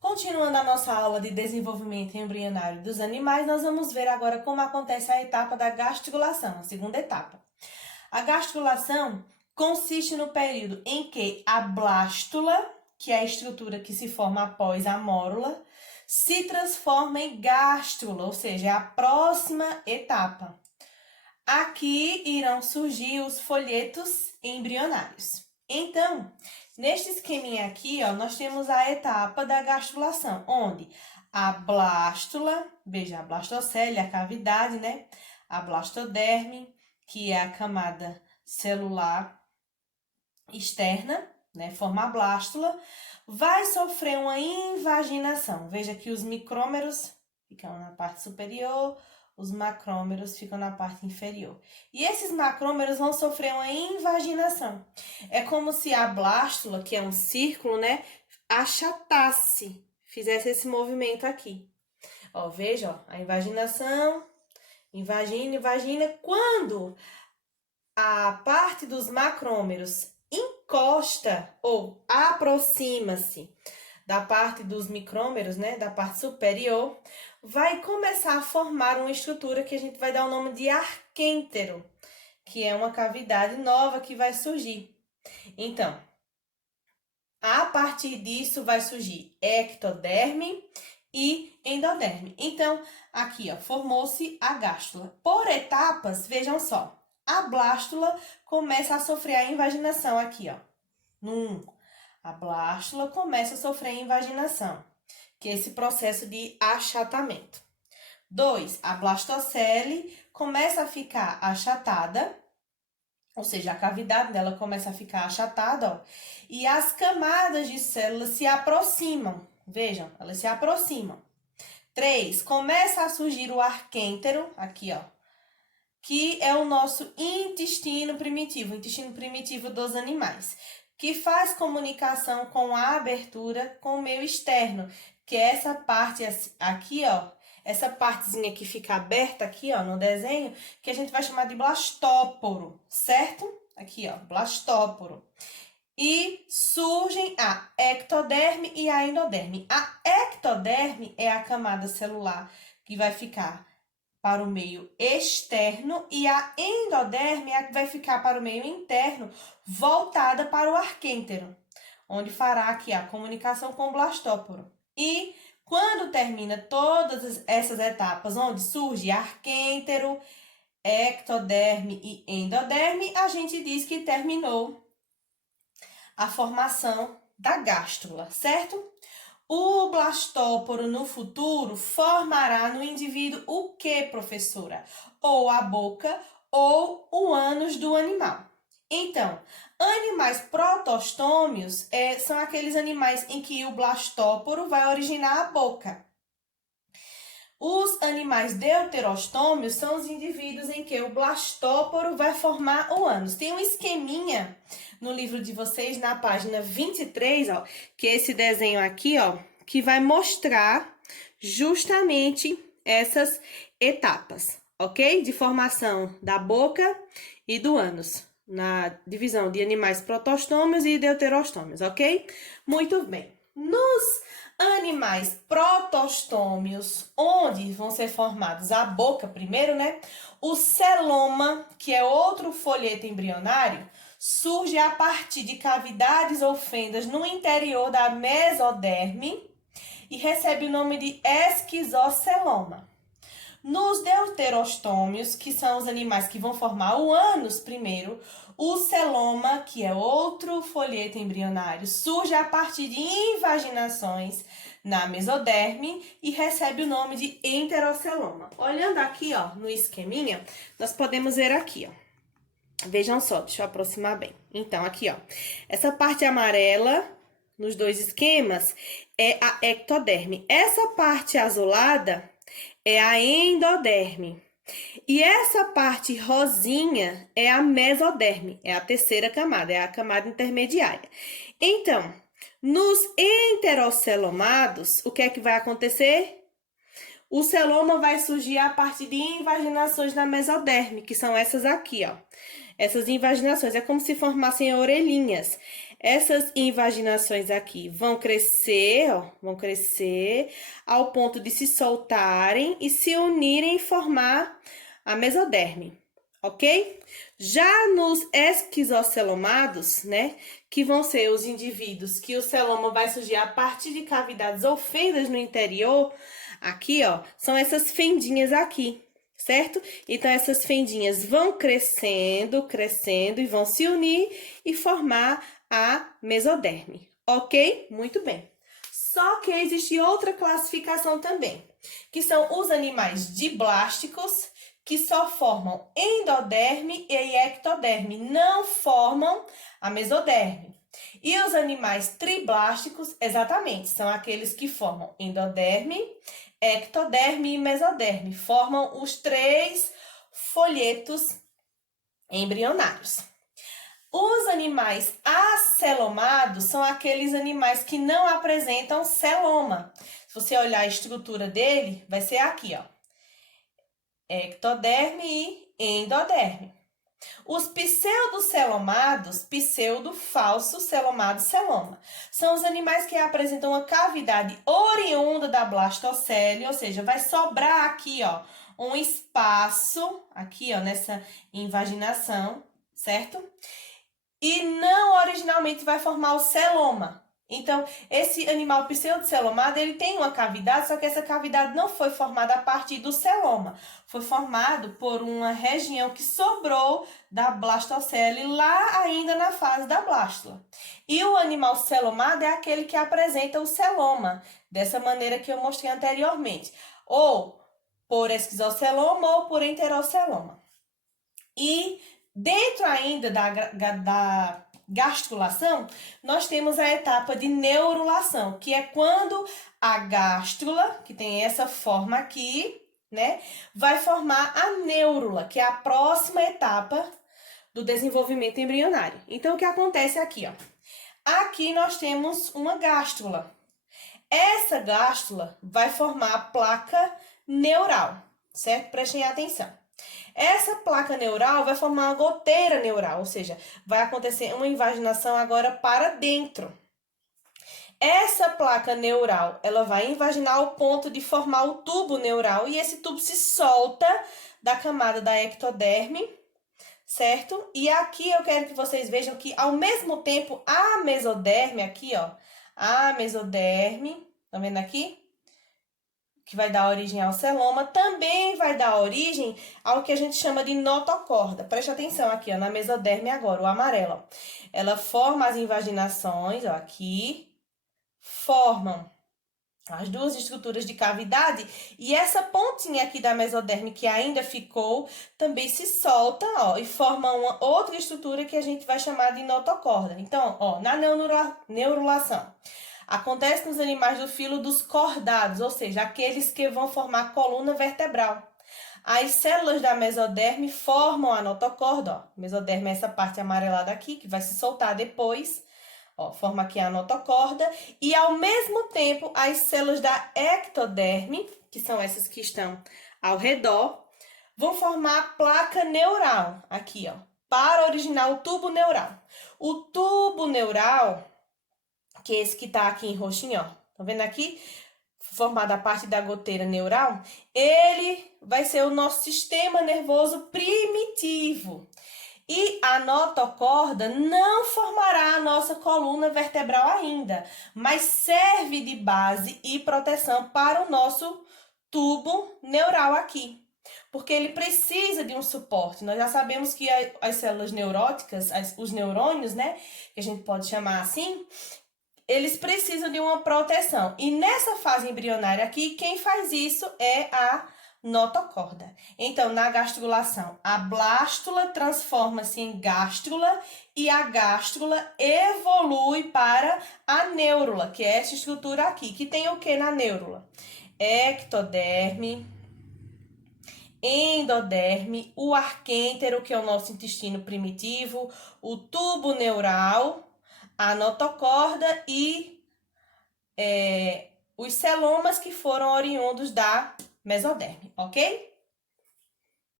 Continuando a nossa aula de desenvolvimento embrionário dos animais, nós vamos ver agora como acontece a etapa da gastrulação, a segunda etapa. A gastrulação consiste no período em que a blástula, que é a estrutura que se forma após a mórula, se transforma em gástrula, ou seja, é a próxima etapa. Aqui irão surgir os folhetos embrionários. Então, neste esqueminha aqui, ó, nós temos a etapa da gastrulação, onde a blástula, veja, a blastocele, a cavidade, né? A blastoderme, que é a camada celular externa, né? Forma a blástula, vai sofrer uma invaginação. Veja que os micrômeros ficam na parte superior, os macrômeros ficam na parte inferior. E esses macrômeros vão sofrer uma invaginação. É como se a blástula, que é um círculo, né, achatasse, fizesse esse movimento aqui. Ó, veja, ó, a invaginação, invagina. Quando a parte dos macrômeros encosta ou aproxima-se da parte dos micrômeros, né, da parte superior, vai começar a formar uma estrutura que a gente vai dar o nome de arquêntero, que é uma cavidade nova que vai surgir. Então, a partir disso vai surgir ectoderme e endoderme. Então, aqui, ó, formou-se a gástrula. Por etapas, vejam só, a blástula começa a sofrer a invaginação aqui, ó, no 1. A blástula começa a sofrer invaginação, que é esse processo de achatamento. 2. A blastocele começa a ficar achatada, ou seja, a cavidade dela começa a ficar achatada, ó, e as camadas de células se aproximam. Vejam, elas se aproximam. 3. Começa a surgir o arquêntero, aqui, ó, que é o nosso intestino primitivo dos animais, que faz comunicação com a abertura com o meio externo, que é essa parte aqui, ó, essa partezinha que fica aberta aqui, ó, no desenho, que a gente vai chamar de blastóporo, certo? Aqui, ó, blastóporo. E surgem a ectoderme e a endoderme. A ectoderme é a camada celular que vai ficar para o meio externo e a endoderme é a que vai ficar para o meio interno, voltada para o arquêntero, onde fará aqui a comunicação com o blastóporo. E quando termina todas essas etapas, onde surge arquêntero, ectoderme e endoderme, a gente diz que terminou a formação da gástrula, certo? O blastóporo no futuro formará no indivíduo o que, professora? Ou a boca ou o ânus do animal. Então, animais protostômios são aqueles animais em que o blastóporo vai originar a boca. Os animais deuterostômios são os indivíduos em que o blastóporo vai formar o ânus. Tem um esqueminha no livro de vocês, na página 23, ó, que é esse desenho aqui, ó, que vai mostrar justamente essas etapas, ok? De formação da boca e do ânus, na divisão de animais protostômios e deuterostômios, ok? Muito bem. Nos animais protostômios, onde vão ser formados a boca primeiro, né? O celoma, que é outro folheto embrionário, surge a partir de cavidades ou fendas no interior da mesoderme e recebe o nome de esquizoceloma. Nos deuterostômios, que são os animais que vão formar o ânus primeiro, o celoma, que é outro folheto embrionário, surge a partir de invaginações na mesoderme e recebe o nome de enteroceloma. Olhando aqui, ó, no esqueminha, nós podemos ver aqui, ó. Vejam só, deixa eu aproximar bem. Então, aqui, ó, essa parte amarela nos dois esquemas é a ectoderme. Essa parte azulada é a endoderme. E essa parte rosinha é a mesoderme, é a terceira camada, é a camada intermediária. Então, nos enterocelomados, o que é que vai acontecer? O celoma vai surgir a partir de invaginações na mesoderme, que são essas aqui, ó. Essas invaginações é como se formassem orelhinhas. Essas invaginações aqui vão crescer, ó, vão crescer ao ponto de se soltarem e se unirem e formar a mesoderme, ok? Já nos esquizocelomados, né, que vão ser os indivíduos que o celoma vai surgir a partir de cavidades ou fendas no interior, aqui, ó, são essas fendinhas aqui, certo? Então, essas fendinhas vão crescendo, crescendo e vão se unir e formar a mesoderme, ok? Muito bem. Só que existe outra classificação também, que são os animais diblásticos, que só formam endoderme e ectoderme, não formam a mesoderme. E os animais triblásticos, exatamente, são aqueles que formam endoderme, ectoderme e mesoderme, formam os 3 folhetos embrionários. Os animais acelomados são aqueles animais que não apresentam celoma. Se você olhar a estrutura dele, vai ser aqui, ó. Ectoderme e endoderme. Os pseudocelomados, pseudo-falso celomado celoma, são os animais que apresentam uma cavidade oriunda da blastocele, ou seja, vai sobrar aqui, ó, um espaço, aqui, ó, nessa invaginação, certo? E não originalmente vai formar o celoma. Então, esse animal pseudocelomado, ele tem uma cavidade, só que essa cavidade não foi formada a partir do celoma. Foi formado por uma região que sobrou da blastocele lá ainda na fase da blástula. E o animal celomado é aquele que apresenta o celoma, dessa maneira que eu mostrei anteriormente. Ou por esquizoceloma ou por enteroceloma. E dentro ainda da gastrulação, nós temos a etapa de neurulação, que é quando a gástrula, que tem essa forma aqui, né, vai formar a neurula, que é a próxima etapa do desenvolvimento embrionário. Então, o que acontece aqui, ó? Aqui nós temos uma gástrula. Essa gástrula vai formar a placa neural, certo? Prestem atenção. Essa placa neural vai formar uma goteira neural, ou seja, vai acontecer uma invaginação agora para dentro. Essa placa neural, ela vai invaginar ao ponto de formar o tubo neural e esse tubo se solta da camada da ectoderme, certo? E aqui eu quero que vocês vejam que ao mesmo tempo a mesoderme aqui, ó, a mesoderme, tá vendo aqui? Que vai dar origem ao celoma, também vai dar origem ao que a gente chama de notocorda. Preste atenção aqui, ó, na mesoderme agora, o amarelo. Ó. Ela forma as invaginações, ó, aqui, formam as 2 estruturas de cavidade e essa pontinha aqui da mesoderme que ainda ficou, também se solta, ó, e forma uma outra estrutura que a gente vai chamar de notocorda. Então, ó, na neurulação. Acontece nos animais do filo dos cordados, ou seja, aqueles que vão formar coluna vertebral. As células da mesoderme formam a notocorda, ó. Mesoderme é essa parte amarelada aqui, que vai se soltar depois, ó, forma aqui a notocorda. E, ao mesmo tempo, as células da ectoderme, que são essas que estão ao redor, vão formar a placa neural, aqui, ó, para originar o tubo neural. O tubo neural, que é esse que tá aqui em roxinho, ó. Tá vendo aqui? Formada a parte da goteira neural, ele vai ser o nosso sistema nervoso primitivo. E a notocorda não formará a nossa coluna vertebral ainda, mas serve de base e proteção para o nosso tubo neural aqui. Porque ele precisa de um suporte. Nós já sabemos que as células neuróticas, os neurônios, né, que a gente pode chamar assim, eles precisam de uma proteção. E nessa fase embrionária aqui, quem faz isso é a notocorda. Então, na gastrulação, a blástula transforma-se em gástrula e a gástrula evolui para a neurula, que é essa estrutura aqui, que tem o que na neurula? Ectoderme, endoderme, o arquêntero, que é o nosso intestino primitivo, o tubo neural, a notocorda e os celomas que foram oriundos da mesoderme, ok?